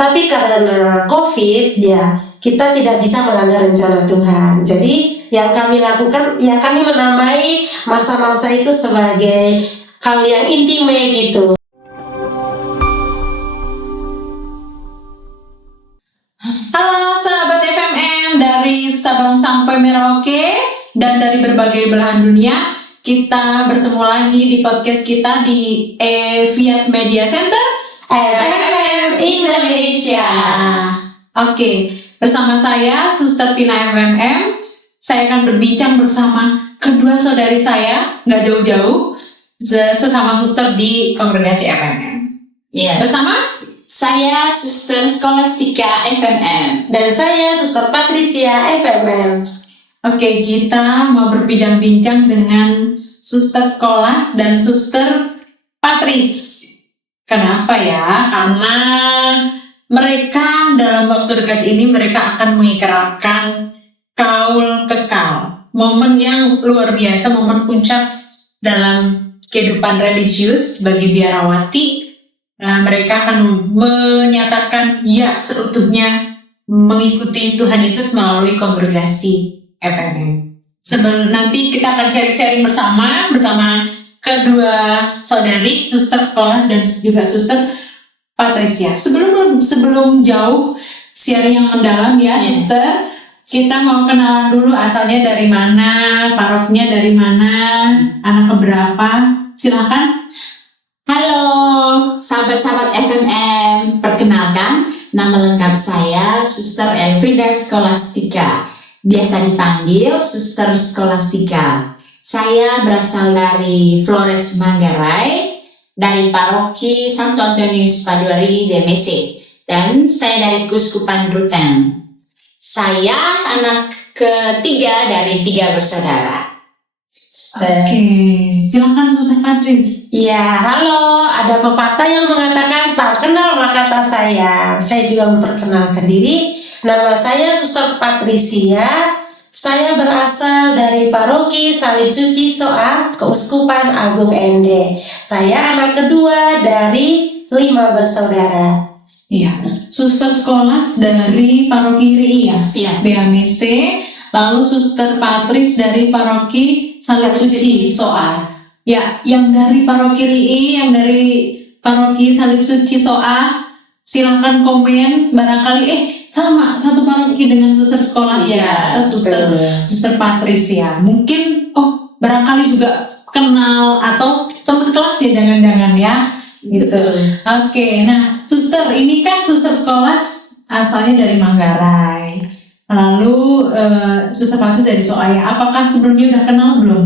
Tapi karena COVID ya kita tidak bisa melanggar rencana Tuhan. Jadi yang kami lakukan ya kami menamai masa-masa itu sebagai hal yang intime gitu. Halo sahabat FMM dari Sabang sampai Merauke dan dari berbagai belahan dunia. Kita bertemu lagi di podcast kita di Fiat Media Center FMM Indonesia. Oke, bersama saya Suster Vina FMM. Saya akan berbincang bersama kedua saudari saya, nggak jauh-jauh, sesama suster di kongregasi FMM. Iya. Bersama Saya Suster Skolastika FMM. Dan saya Suster Patricia FMM. Oke, kita mau berbincang-bincang dengan Suster Skolas dan Suster Patris. Kenapa ya? Karena mereka dalam waktu dekat ini mereka akan mengikrarkan kaul kekal. Momen yang luar biasa, momen puncak dalam kehidupan religius bagi biarawati. Nah, mereka akan menyatakan ya seutuhnya mengikuti Tuhan Yesus melalui kongregasi FMM. Sebelum nanti kita akan sharing-sharing bersama kedua saudari, Suster Sekolah dan juga Suster Patricia. Sebelum jauh sharing yang mendalam ya, Suster, kita mau kenalan dulu asalnya dari mana, paroknya dari mana, anak keberapa, silakan. Halo sahabat-sahabat FMM, perkenalkan nama lengkap saya Suster Elfrida Skolastika, biasa dipanggil Suster Skolastika. Saya berasal dari Flores Manggarai, dari paroki Santo Antonius Paduari DMC, dan saya dari Kuskupan Ruteng. Saya anak ketiga dari 3 bersaudara. Oke, silakan Suster Patris. Ya, halo. Ada pepatah yang mengatakan tak kenal maka tak sayang. Saya juga memperkenalkan diri. Nama saya Suster Patricia. Saya berasal dari paroki Salib Suci Soa, Keuskupan Agung Ende. Saya anak kedua dari 5 bersaudara. Iya, Suster Skolas dari paroki RI ya, BAMC. Lalu Suster Patris dari paroki Salib Suci Soa. Ya, yang dari paroki RI, yang dari paroki Salib Suci Soa, silakan komen. Barangkali sama satu paroki dengan Suster Skolas atau Suster Patris ya. Mungkin barangkali juga kenal atau teman kelas ya, jangan-jangan ya. Gitu. Oke, nah Suster ini kan Suster Skolas asalnya dari Manggarai. Lalu Suster Patris dari Soaya. Apakah sebelumnya udah kenal belum?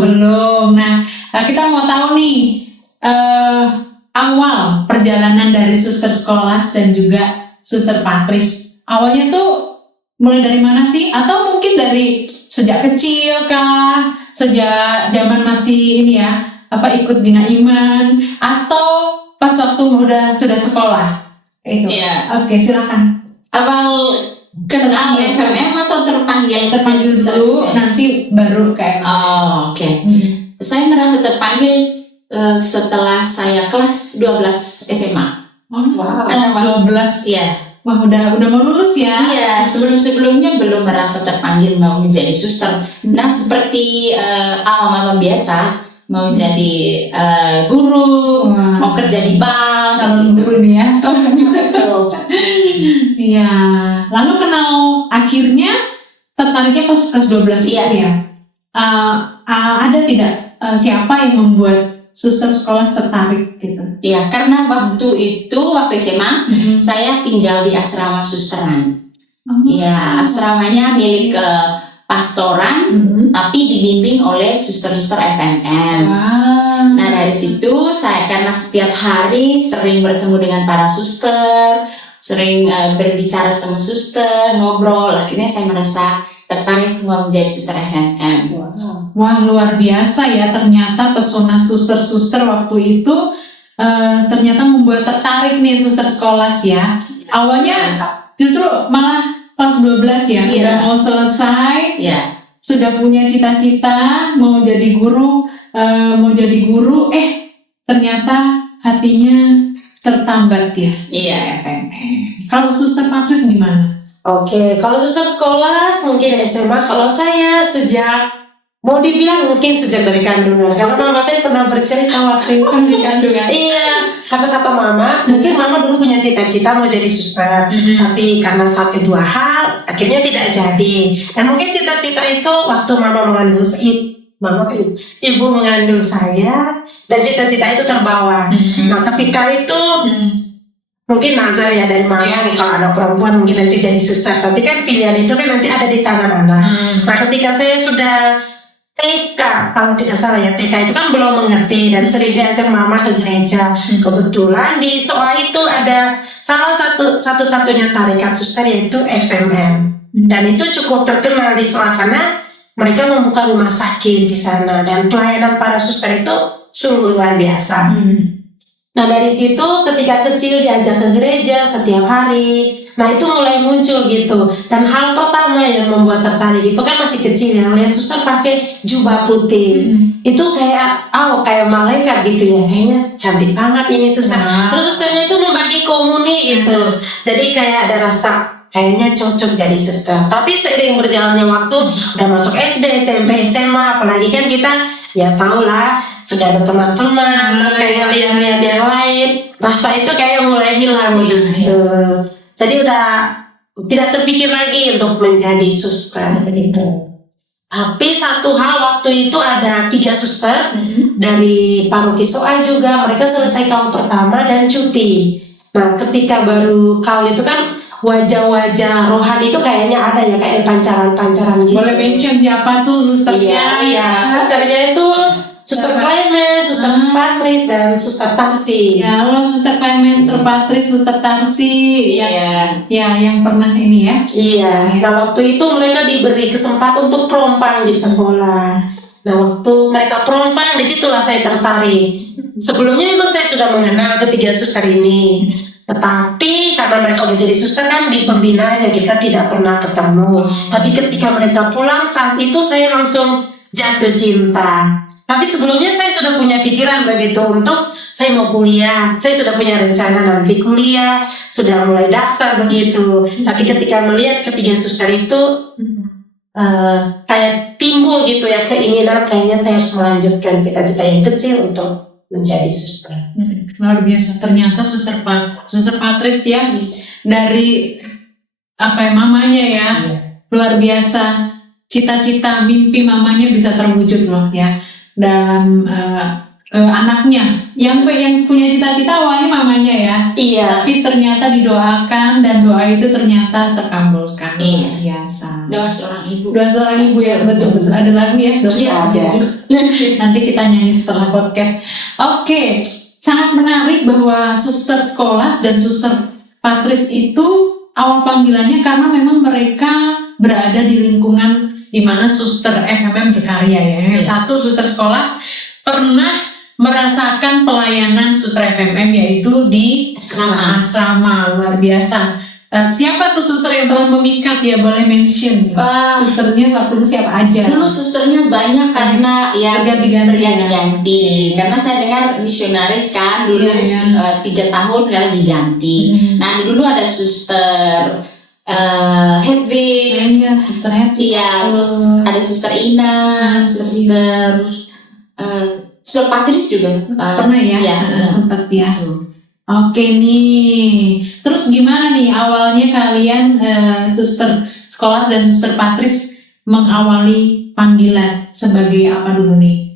Belum. Nah, kita mau tahu nih awal perjalanan dari Suster Skolas dan juga Suster Patris. Awalnya tuh mulai dari mana sih? Atau mungkin dari sejak kecil kah? Sejak zaman masih ikut bina iman? Atau pas waktu sudah sekolah? Itu. Iya. Oke, silakan. Awal kenal FMM atau terpanggil dulu, nanti baru kayak. Oke. Saya merasa terpanggil setelah saya kelas 12 SMA. Kelas 12. Iya. Wah, udah mau lulus ya? Iya, sebelumnya belum merasa terpanggil mau menjadi suster. Nah, seperti awam-awam biasa, mau jadi guru, mau kerja di bank, calon guru nih ya. Iya. Lalu akhirnya tertariknya pas kelas 12 ya. Ada tidak siapa yang membuat Suster Skolas tertarik gitu? Iya, karena waktu SMA saya tinggal di asrama susteran. Iya, asramanya milik pastoran, tapi dibimbing oleh suster-suster FMM. Nah, dari situ saya karena setiap hari sering bertemu dengan para suster, sering berbicara sama suster, ngobrol, akhirnya saya merasa tertarik mau menjadi suster FMM. Wah, luar biasa ya, ternyata pesona suster-suster waktu itu ternyata membuat tertarik nih Suster Skolas ya. Awalnya justru malah kelas 12 ya, udah mau selesai, sudah punya cita-cita mau jadi guru, ternyata hatinya tertambat ya. Iya. FMM. Kalau Suster Patris gimana? Oke, kalau suster sekolah mungkin SMA. Kalau saya sejak mau dibilang mungkin sejak dari kandungan, karena mama saya pernah bercerita waktu itu Di kandungan. iya, karena kata mama, mungkin mama dulu punya cita-cita mau jadi suster, tapi karena satu dua hal akhirnya tidak jadi. Dan mungkin cita-cita itu waktu mama mengandung ibu mengandung saya, dan cita-cita itu terbawa. Nah, ketika itu mungkin nazar ya dari mama, kalau anak perempuan mungkin nanti jadi suster, tapi kan pilihan itu kan nanti ada di tangan anak. Nah, ketika saya sudah TK, kalau tidak salah ya, TK itu kan belum mengerti dan sering diajak mama ke gereja. Kebetulan di SOA itu ada salah satu-satunya tarekat suster, yaitu FMM. Dan itu cukup terkenal di SOA karena mereka membuka rumah sakit di sana dan pelayanan para suster itu sungguh luar biasa. Nah, dari situ ketika kecil diajak ke gereja setiap hari. Nah, itu mulai muncul gitu. Dan hal pertama yang membuat tertarik itu kan masih kecil ya, lihat suster pakai jubah putih. Itu kayak malaikat gitu ya. Kayaknya cantik banget ini suster. Terus susternya itu membagi komuni gitu. Jadi kayak ada rasa kayaknya cocok jadi suster. Tapi seiring berjalannya waktu, udah masuk SD, SMP, SMA, apalagi kan kita ya tau lah, sudah ada teman-teman, terus kayak lihat-lihat yang lain, rasa itu kayak mulai hilang gitu. Jadi udah tidak terpikir lagi untuk menjadi suster begitu. Tapi satu hal, waktu itu ada 3 suster dari paroki SOA juga, mereka selesai kaul pertama dan cuti. Nah, ketika baru kaul itu kan wajah-wajah rohani itu kayaknya ada ya, kayak pancaran-pancaran gitu. Boleh mention siapa tuh susternya? Iya. Susternya itu Suster Clement, Suster Patris, dan Suster Tarsi. Ya, halo Suster Clement, Suster Patris, Suster Tarsi. Iya. Ya, yang pernah ini ya. Iya. Nah, waktu itu mereka diberi kesempatan untuk prompang di sekolah. Nah, waktu mereka prompang, disitulah saya tertarik. Sebelumnya memang saya sudah mengenal ketiga suster ini. Tetapi karena mereka udah jadi suster kan di pembinaan ya kita tidak pernah ketemu. Tapi ketika mereka pulang, saat itu saya langsung jatuh cinta. Tapi sebelumnya saya sudah punya pikiran begitu untuk saya mau kuliah. Saya sudah punya rencana nanti kuliah, sudah mulai daftar begitu. Tapi ketika melihat ketiga suster itu kayak timbul gitu ya keinginan, kayaknya saya harus melanjutkan cita-cita yang kecil untuk menjadi suster. Luar biasa, ternyata Suster Patris ya, dari mamanya ya, luar biasa, cita-cita mimpi mamanya bisa terwujud loh ya dalam anaknya yang punya cita-cita awalnya mamanya ya. Iya. Tapi ternyata didoakan dan doa itu ternyata terkabulkan. Iya. Biasa. Doa seorang ibu. Doa seorang ibu ya, betul. Ada lagu ya? Doa Iya, seorang ada. ibu. Nanti kita nyanyi setelah podcast. Oke, sangat menarik bahwa Suster Skolas dan Suster Patris itu awal panggilannya karena memang mereka berada di lingkungan di mana Suster FMM berkarya ya. Yang satu Suster Skolas pernah merasakan pelayanan Suster FMM yaitu di asrama luar biasa. Siapa tuh suster yang telah memikat ya, boleh mention? Susternya waktu itu siapa aja? Dulu susternya banyak karena ya berganti-ganti. Karena saya dengar misionaris kan dulu 3 tahun karena diganti. Nah dulu ada Suster Hedwig, Suster Hedwig. Iya, terus ada Suster Ina, Suster Patris juga pernah ya, sempat ya. Oke nih, terus gimana nih awalnya kalian Suster Skolas dan Suster Patris mengawali panggilan sebagai apa dulu nih?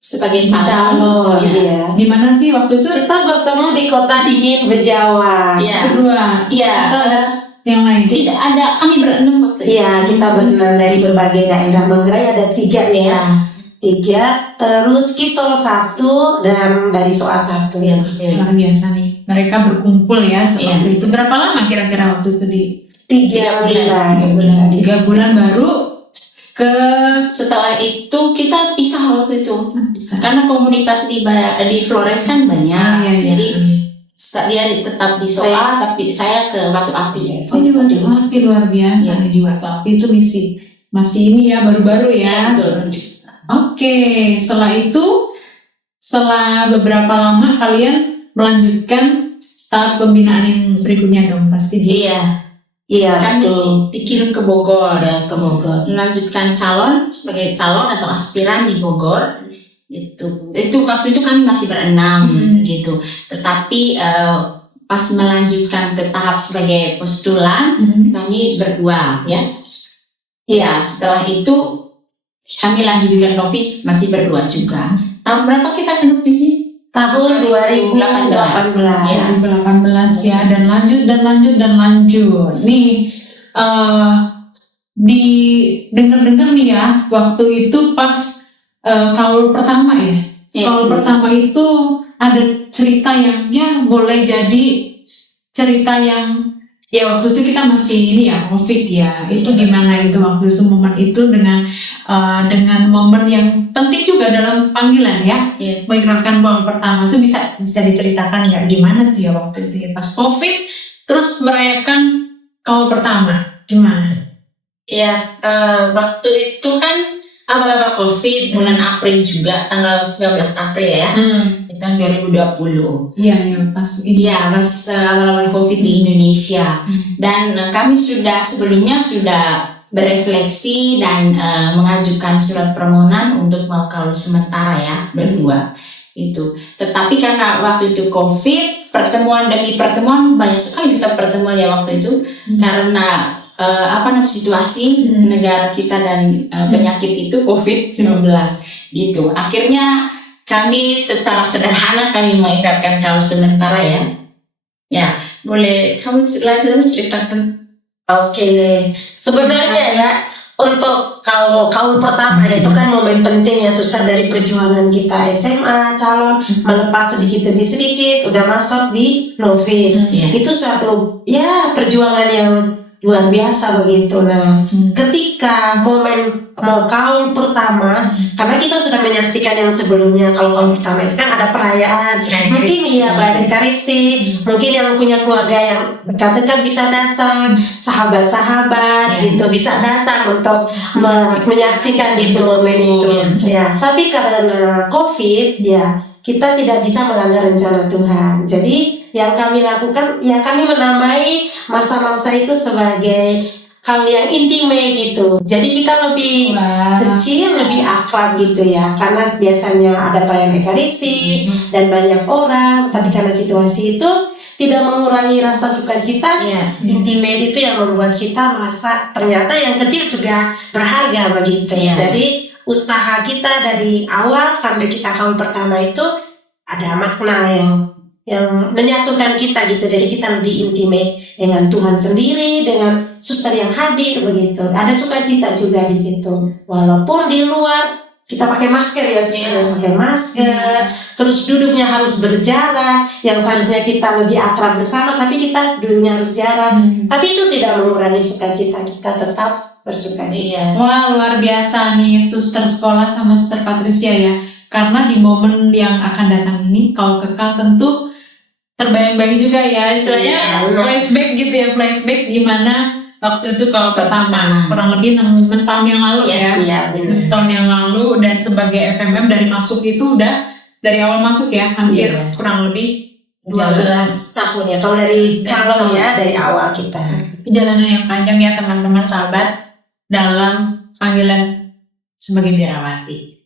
Sebagai calon. Iya. Gimana sih waktu itu? Kita bertemu di kota dingin Bejawa. Iya. Berdua. Iya. Atau ada yang lain? Tidak ada, kami berenam waktu itu. Iya, kita berenam dari berbagai daerah. Manggarai ada 3 ya. 3, terus Kisol 1 dan dari SOA 1. Luar biasa nih. Mereka berkumpul ya seperti itu. Berapa lama kira-kira waktu itu di? 3 bulan. 3 bulan baru ke. Setelah itu kita pisah waktu itu. Karena komunitas di Flores kan banyak. Jadi dia tetap di SOA, tapi saya ke Batu Api. Oh, di Batu Api luar biasa nih, di Batu Api itu masih ini ya, baru-baru ya. Oke, setelah itu, setelah beberapa lama kalian melanjutkan tahap pembinaan yang berikutnya dong pasti dia. Iya, Iya, kami betul. dikirim ke Bogor. Ada ke Bogor. Melanjutkan sebagai calon atau aspiran di Bogor. Itu waktu itu kami masih berenam gitu. Tetapi pas melanjutkan ke tahap sebagai postulan, kami berdua ya. Iya, setelah itu kami lanjutkan novis masih berdua juga. Tahun berapa kita ke novis sih? Tahun 2018. Ya. 2018 ya, dan lanjut. Nih di dengar nih ya, waktu itu pas kaul pertama ya. Kaul pertama itu ada cerita yang ya boleh jadi cerita yang ya waktu itu kita masih ini ya COVID ya. Itu gimana itu waktu itu momen itu dengan momen yang penting juga dalam panggilan ya. Mengikrarkan kaul pertama itu bisa diceritakan ya gimana tuh ya waktu itu ya pas COVID terus merayakan kaul pertama gimana? Ya, waktu itu kan awal-awal COVID, bulan April juga, tanggal 19 April ya, tahun 2020. Iya, pas ini. Iya, pas awal-awal COVID di Indonesia. Dan kami sebelumnya sudah berefleksi dan mengajukan surat permohonan untuk mau kaul sementara ya, berdua. Itu. Tetapi karena waktu itu COVID, pertemuan demi pertemuan, banyak sekali kita pertemuan ya waktu itu, karena situasi negara kita dan penyakit itu COVID-19 gitu. Akhirnya kami secara sederhana kami mengikrarkan kaul sementara ya. Ya, boleh kamu lanjut ceritakan. Oke. Sebenarnya ya untuk kaul pertama itu kan momen penting ya suster dari perjuangan kita SMA calon melepas sedikit demi sedikit udah masuk di novis. Itu suatu ya perjuangan yang luar biasa begitu. Nah, ketika momen mau kaul pertama, karena kita sudah menyaksikan yang sebelumnya kalau kaul pertama itu kan ada perayaan, mungkin ya perayaan Ekaristi, mungkin yang punya keluarga yang dekat-dekat bisa datang, sahabat-sahabat gitu bisa datang untuk menyaksikan gitu momen itu. Ya, tapi karena COVID ya kita tidak bisa melanggar rencana Tuhan. Jadi yang kami lakukan ya kami menamai masa-masa itu sebagai hal yang intime gitu. Jadi kita lebih kecil, lebih akrab gitu ya. Karena biasanya ada perayaan Ekaristi dan banyak orang, tapi karena situasi itu tidak mengurangi rasa sukacita, intime itu yang membuat kita merasa ternyata yang kecil juga berharga begitu. Jadi usaha kita dari awal sampai kita kaul pertama itu ada makna yang menyatukan kita gitu. Jadi kita lebih intime dengan Tuhan sendiri, dengan suster yang hadir begitu. Ada sukacita juga di situ. Walaupun di luar kita pakai masker ya, pakai masker, terus duduknya harus berjarak. Yang seharusnya kita lebih akrab bersama, tapi kita duduknya harus jarak. Tapi itu tidak mengurangi sukacita kita, tetap bersukacita. Wah, luar biasa nih suster sekolah sama suster Patricia ya. Karena di momen yang akan datang ini kalau kekal tentu terbayang-bayang juga ya istilahnya flashback gitu ya, flashback gimana waktu itu kalau pertama kurang lebih 6 tahun yang lalu ya 6 tahun yang lalu. Dan sebagai FMM dari masuk itu udah dari awal masuk ya hampir kurang lebih 12 tahun ya kalau dari calon ya, dari awal kita. Perjalanan yang panjang ya teman-teman sahabat dalam panggilan sebagai biarawati.